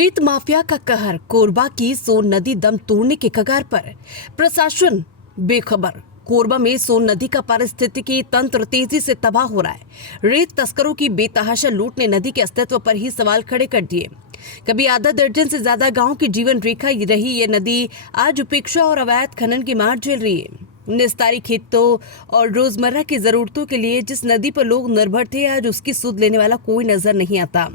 रेत माफिया का कहर, कोरबा की सोन नदी दम तोड़ने के कगार पर, प्रशासन बेखबर। कोरबा में सोन नदी का पारिस्थितिकी तंत्र तेजी से तबाह हो रहा है। रेत तस्करों की बेतहाशा लूट ने नदी के अस्तित्व पर ही सवाल खड़े कर दिए। कभी आधा दर्जन से ज्यादा गांव की जीवन रेखा रही ये नदी आज उपेक्षा और अवैध खनन की मार झेल रही है। निस्तारी खेतों और रोजमर्रा की जरूरतों के लिए जिस नदी पर लोग निर्भर थे, आज उसकी सुध लेने वाला कोई नजर नहीं आता।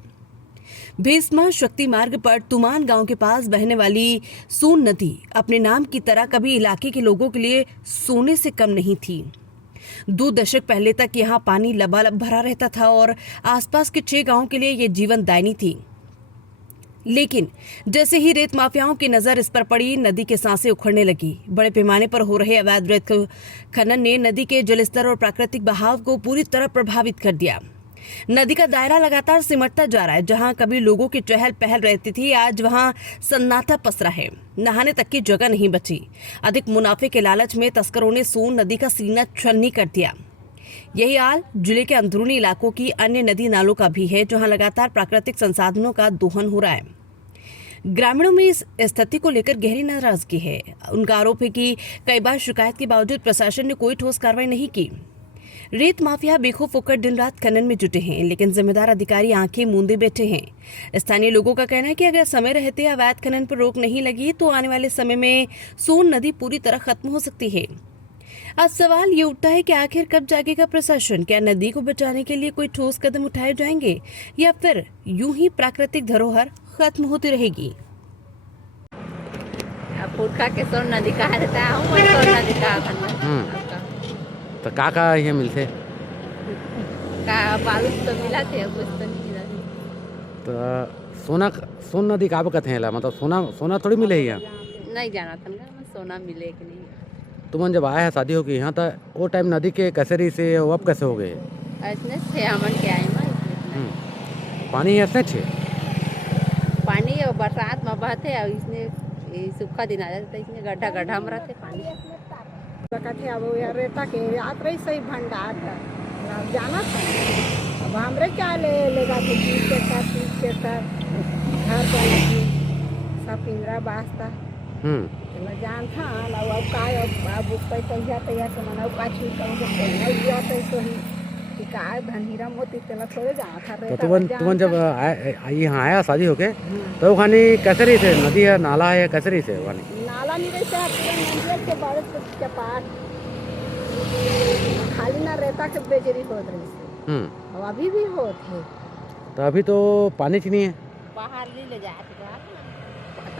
भेसमा शक्ति मार्ग पर तुमान गांव के पास बहने वाली सोन नदी अपने नाम की तरह कभी इलाके के लोगों के लिए सोने से कम नहीं थी। 2 दशक पहले तक यहां पानी लबालब भरा रहता था और आसपास के 6 गांवों के लिए यह जीवनदायिनी थी। लेकिन जैसे ही रेत माफियाओं की नजर इस पर पड़ी, नदी के सांसें उखड़ने लगी। बड़े पैमाने पर हो रहे अवैध रेत खनन ने नदी के जलस्तर और प्राकृतिक बहाव को पूरी तरह प्रभावित कर दिया। नदी का दायरा लगातार सिमटता जा रहा है। जहां कभी लोगों की चहल पहल रहती थी, आज वहां सन्नाटा पसरा है। नहाने तक की जगह नहीं बची। अधिक मुनाफे के लालच में तस्करों ने सोन नदी का सीना छन्नी कर दिया। यही हाल जिले के अंदरूनी इलाकों की अन्य नदी नालों का भी है, जहां लगातार प्राकृतिक संसाधनों का दोहन हो रहा है। ग्रामीणों में इस स्थिति को लेकर गहरी नाराजगी है। उनका आरोप है कि कई बार शिकायत के बावजूद प्रशासन ने कोई ठोस कार्रवाई नहीं की। रेत माफिया बेखौफ होकर दिन रात खनन में जुटे हैं, लेकिन जिम्मेदार अधिकारी आंखें मूंदे बैठे हैं। स्थानीय लोगों का कहना है कि अगर समय रहते अवैध खनन पर रोक नहीं लगी तो आने वाले समय में सोन नदी पूरी तरह खत्म हो सकती है। आज सवाल ये उठता है कि आखिर कब जागेगा प्रशासन? क्या नदी को बचाने के लिए कोई ठोस कदम उठाए जाएंगे या फिर यूं ही प्राकृतिक धरोहर खत्म होती रहेगी? पुरखा के सोन नदी का रहता है, सोन नदी का तो का ये मिलते का बालू तो मिला थे, कुछ तो नहीं मिला। तो सोन नदी का कहते हैं, मतलब सोना थोड़ी मिले यहाँ? नहीं जाना था ना सोना मिले कि नहीं। तुम जब आया है शादी हो गई यहाँ, तो वो टाइम नदी के कैसे से अब कैसे हो गए? ऐसने छे हमन के आए में पानी ऐसने छे पानी और बरसात में बहते और इसने सूखा दिन आ जाता है, इसमें गड्ढा गड्ढा में रहते पानी कथे। अब यार रेता के याद रही सही भंडार है, अब जाना था। अब हमरे क्या लेगा तो 20 एकड़ 30 एकड़ घर पर सब पिंजरा बास्ता जान था ना। अब का अब पैसा तैयार तो मना का छू तो ही का धनहीरा मोती तेला थोड़े जाना था। तो तुम जब यहाँ आया शादी होके, तो वो खानी कैसे रही थे? नदी है, नाला है, कैसे रही थे? नाला नहीं रहता है के बारे चपाट खाली ना रहता के बेचरी होत रही। अब अभी भी होत है। तो अभी तो पानी नहीं है, बाहर ले जाते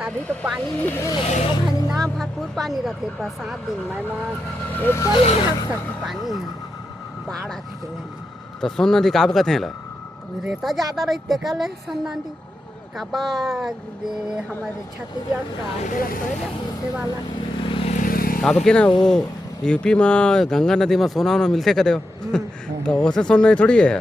अभी तो पानी नहीं है, लेकिन वो खानी ना भरपूर पानी रहते। बरसात दिन में एक तो नहीं रह सकती पानी है, बाढ़ आती है। तो सोन नदी का कहते हैं? तो रेता ज्यादा रहते कल है सोन नदी काबा हमारे छत्तीसगढ़ का आगे पड़ेगा नीचे वाला काब के ना वो यूपी में गंगा नदी में सोना मिलते करे हो। तो वैसे सोन नदी थोड़ी है।